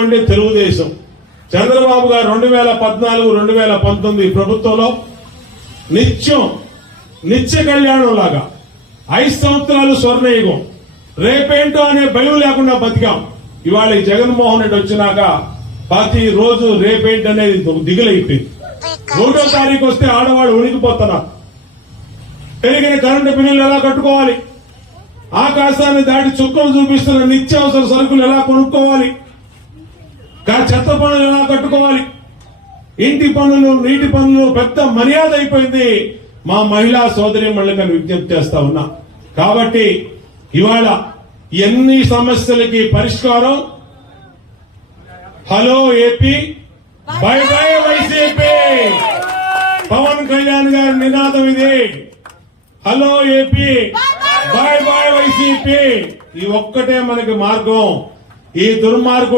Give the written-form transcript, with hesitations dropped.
ఉండే తెలుగుదేశం చంద్రబాబు గారు 2014-2019 ప్రభుత్వంలో నిత్య కళ్యాణం లాగా 5 సంవత్సరాలు స్వర్ణయుగం రేపేంటో అనే భయం లేకుండా బతికాం. ఇవాళ జగన్మోహన్ రెడ్డి వచ్చినాక ప్రతి రోజు రేపేంటి అనేది దిగులైపోయింది. 1వ తారీఖు వస్తే ఆడవాళ్ళు ఉనికిపోతున్నారు. పెరిగిన కరెంటు బిల్లులు ఎలా కట్టుకోవాలి, ఆకాశాన్ని దాటి చుక్కలు చూపిస్తున్న నిత్యావసర సరుకులు ఎలా కొనుక్కోవాలి, చెత్త పనులు ఎలా కట్టుకోవాలి, ఇంటి పనులు నీటి పనులు పెద్ద మర్యాద అయిపోయింది. మా మహిళా సోదరి మళ్ళీ విజ్ఞప్తి చేస్తా ఉన్నా. కాబట్టి ఇవాళ ఎన్ని సమస్యలకి పరిష్కారం hello AP bye bye YCP. Pawan Kalyan గారి నినాదం ఇది. Hello AP bye bye YCP. ఈ ఒక్కటే మనకి మార్గం. ఈ దుర్మార్గం